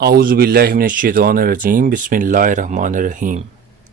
اعوذ باللہ من الشیطان الرجیم بسم اللہ الرحمن الرحیم۔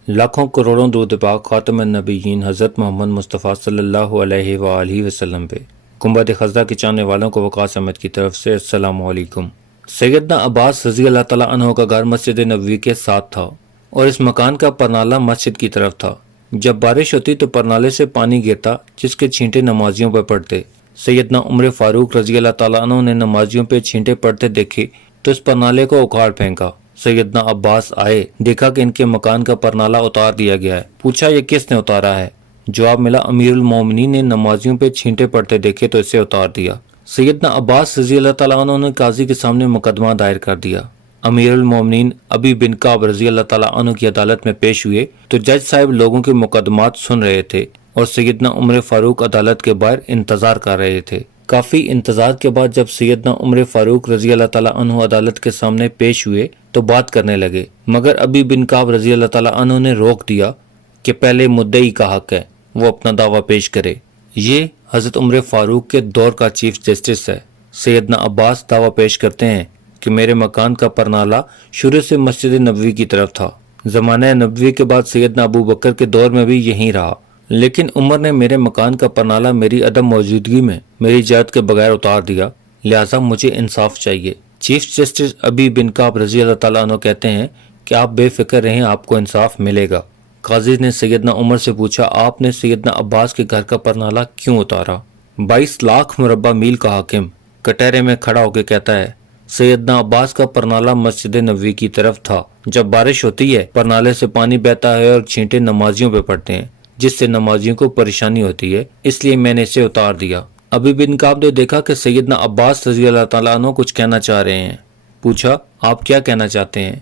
لاکھوں کروڑوں درود پاک خاتم النبیین حضرت محمد مصطفیٰ صلی اللہ علیہ وآلہ وسلم پہ۔ گنبد خضرا کے چاہنے والوں کو وقاص احمد کی طرف سے السلام علیکم۔ سیدنا عباس رضی اللہ تعالیٰ عنہ کا گھر مسجد نبوی کے ساتھ تھا اور اس مکان کا پرنالہ مسجد کی طرف تھا۔ جب بارش ہوتی تو پرنالے سے پانی گرتا جس کے چھینٹے نمازیوں پر پڑتے۔ سیدنا عمر فاروق رضی اللہ تعالیٰ عنہ نے نمازیوں پہ چھینٹے پڑتے دیکھے تو اس پرنالے کو اکھاڑ پھینکا۔ سیدنا عباس آئے، دیکھا کہ ان کے مکان کا پرنالہ اتار دیا گیا ہے۔ پوچھا یہ کس نے اتارا ہے؟ جواب ملا امیر المومنین نے نمازیوں پہ چھینٹے پڑتے دیکھے تو اسے اتار دیا۔ سیدنا عباس رضی اللہ تعالیٰ عنہ نے قاضی کے سامنے مقدمہ دائر کر دیا۔ امیر المومنین ابی بن کعب رضی اللہ تعالیٰ عنہ کی عدالت میں پیش ہوئے تو جج صاحب لوگوں کے مقدمات سن رہے تھے اور سیدنا عمر فاروق عدالت کے باہر انتظار کر رہے تھے۔ کافی انتظار کے بعد جب سیدنا عمر فاروق رضی اللہ تعالیٰ عنہ عدالت کے سامنے پیش ہوئے تو بات کرنے لگے، مگر ابی بن کعب رضی اللہ تعالیٰ عنہ نے روک دیا کہ پہلے مدعی کا حق ہے، وہ اپنا دعویٰ پیش کرے۔ یہ حضرت عمر فاروق کے دور کا چیف جسٹس ہے۔ سیدنا عباس دعویٰ پیش کرتے ہیں کہ میرے مکان کا پرنالہ شروع سے مسجد نبوی کی طرف تھا۔ زمانہ نبوی کے بعد سیدنا ابو بکر کے دور میں بھی یہیں رہا، لیکن عمر نے میرے مکان کا پرنالہ میری عدم موجودگی میں میری اجازت کے بغیر اتار دیا، لہٰذا مجھے انصاف چاہیے۔ چیف جسٹس ابی بن کعب رضی اللہ تعالیٰ عنہ کہتے ہیں کہ آپ بے فکر رہیں، آپ کو انصاف ملے گا۔ قاضی نے سیدنا عمر سے پوچھا آپ نے سیدنا عباس کے گھر کا پرنالہ کیوں اتارا؟ 22 لاکھ مربع میل کا حاکم کٹہرے میں کھڑا ہو کے کہتا ہے سیدنا عباس کا پرنالہ مسجد نبوی کی طرف تھا۔ جب بارش ہوتی ہے پرنالے سے پانی بہتا ہے اور چھینٹے نمازیوں پہ پڑتے ہیں جس سے نمازیوں کو پریشانی ہوتی ہے، اس لیے میں نے اسے اتار دیا۔ ابی بن کعب نے دیکھا کہ سیدنا عباس رضی اللہ تعالیٰ عنہ کچھ کہنا چاہ رہے ہیں۔ پوچھا آپ کیا کہنا چاہتے ہیں؟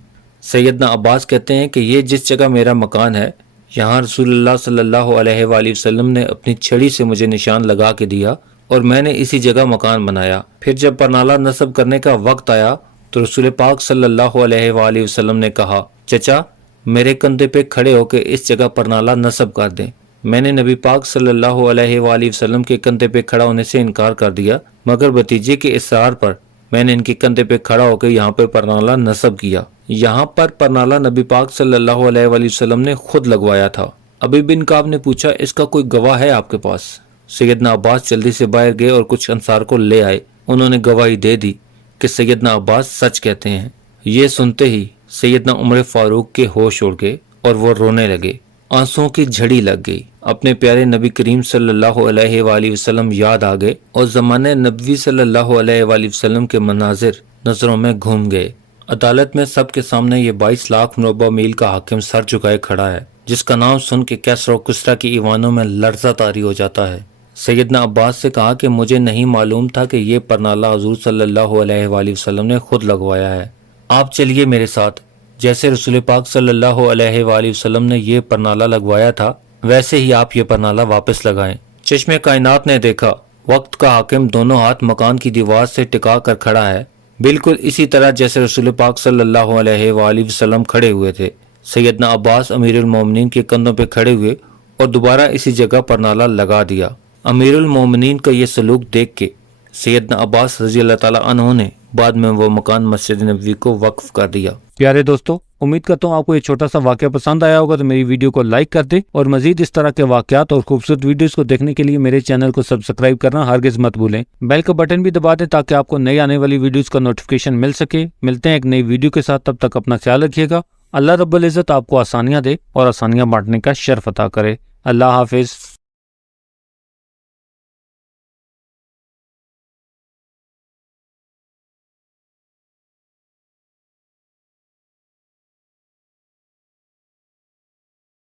سیدنا عباس کہتے ہیں کہ یہ جس جگہ میرا مکان ہے یہاں رسول اللہ صلی اللہ علیہ وآلہ وسلم نے اپنی چھڑی سے مجھے نشان لگا کے دیا اور میں نے اسی جگہ مکان بنایا۔ پھر جب پرنالہ نصب کرنے کا وقت آیا تو رسول پاک صلی اللہ علیہ وآلہ وسلم نے کہا چچا میرے کندھے پہ کھڑے ہو کے اس جگہ پرنالہ نصب کر دیں۔ میں نے نبی پاک صلی اللہ علیہ وآلہ وسلم کے کندھے پہ کھڑا ہونے سے انکار کر دیا، مگر بھتیجے کے اصرار پر میں نے ان کے کندھے پہ کھڑا ہو کے یہاں پہ پرنالہ نصب کیا۔ یہاں پر پرنالہ نبی پاک صلی اللہ علیہ وآلہ وسلم نے خود لگوایا تھا۔ ابی بن کعب نے پوچھا اس کا کوئی گواہ ہے آپ کے پاس؟ سیدنا عباس جلدی سے باہر گئے اور کچھ انصار کو لے آئے۔ انہوں نے گواہی دے دی کہ سیدنا عباس سچ کہتے ہیں۔ یہ سنتے ہی سیدنا عمر فاروق کے ہوش اڑ گئے اور وہ رونے لگے، آنسوؤں کی جھڑی لگ گئی۔ اپنے پیارے نبی کریم صلی اللہ علیہ وآلہ وسلم یاد آ گئے اور زمانہ نبوی صلی اللہ علیہ وآلہ وسلم کے مناظر نظروں میں گھوم گئے۔ عدالت میں سب کے سامنے یہ 22 لاکھ مربع میل کا حاکم سر جھکائے کھڑا ہے جس کا نام سن کے کیسر و کسریٰ کی ایوانوں میں لرزہ طاری ہو جاتا ہے۔ سیدنا عباس سے کہا کہ مجھے نہیں معلوم تھا کہ یہ پرنالہ حضور صلی اللہ علیہ وآلہ وسلم نے خود لگوایا ہے۔ آپ چلیے میرے ساتھ، جیسے رسول پاک صلی اللہ علیہ وآلہ وسلم نے یہ پرنالہ لگوایا تھا ویسے ہی آپ یہ پرنالہ واپس لگائیں۔ چشم کائنات نے دیکھا وقت کا حاکم دونوں ہاتھ مکان کی دیوار سے ٹکا کر کھڑا ہے، بالکل اسی طرح جیسے رسول پاک صلی اللہ علیہ وآلہ وسلم کھڑے ہوئے تھے۔ سیدنا عباس امیر المومنین کے کندھوں پہ کھڑے ہوئے اور دوبارہ اسی جگہ پرنالہ لگا دیا۔ امیر المومنین کا یہ سلوک دیکھ کے سیدنا عباس رضی اللہ تعالیٰ عنہ نے بعد میں وہ مکان مسجد نبوی کو وقف کر دیا۔ پیارے دوستو، امید کرتا ہوں آپ کو یہ چھوٹا سا واقعہ پسند آیا ہوگا، تو میری ویڈیو کو لائک کر دیں اور مزید اس طرح کے واقعات اور خوبصورت ویڈیوز کو دیکھنے کے لیے میرے چینل کو سبسکرائب کرنا ہرگز مت بھولیں۔ بیل کا بٹن بھی دبا دیں تاکہ آپ کو نئی آنے والی ویڈیوز کا نوٹیفیکیشن مل سکے۔ ملتے ہیں ایک نئی ویڈیو کے ساتھ، تب تک اپنا خیال رکھیے گا۔ اللہ رب العزت آپ کو آسانیاں دے اور آسانیاں بانٹنے کا شرف عطا کرے۔ اللہ حافظ۔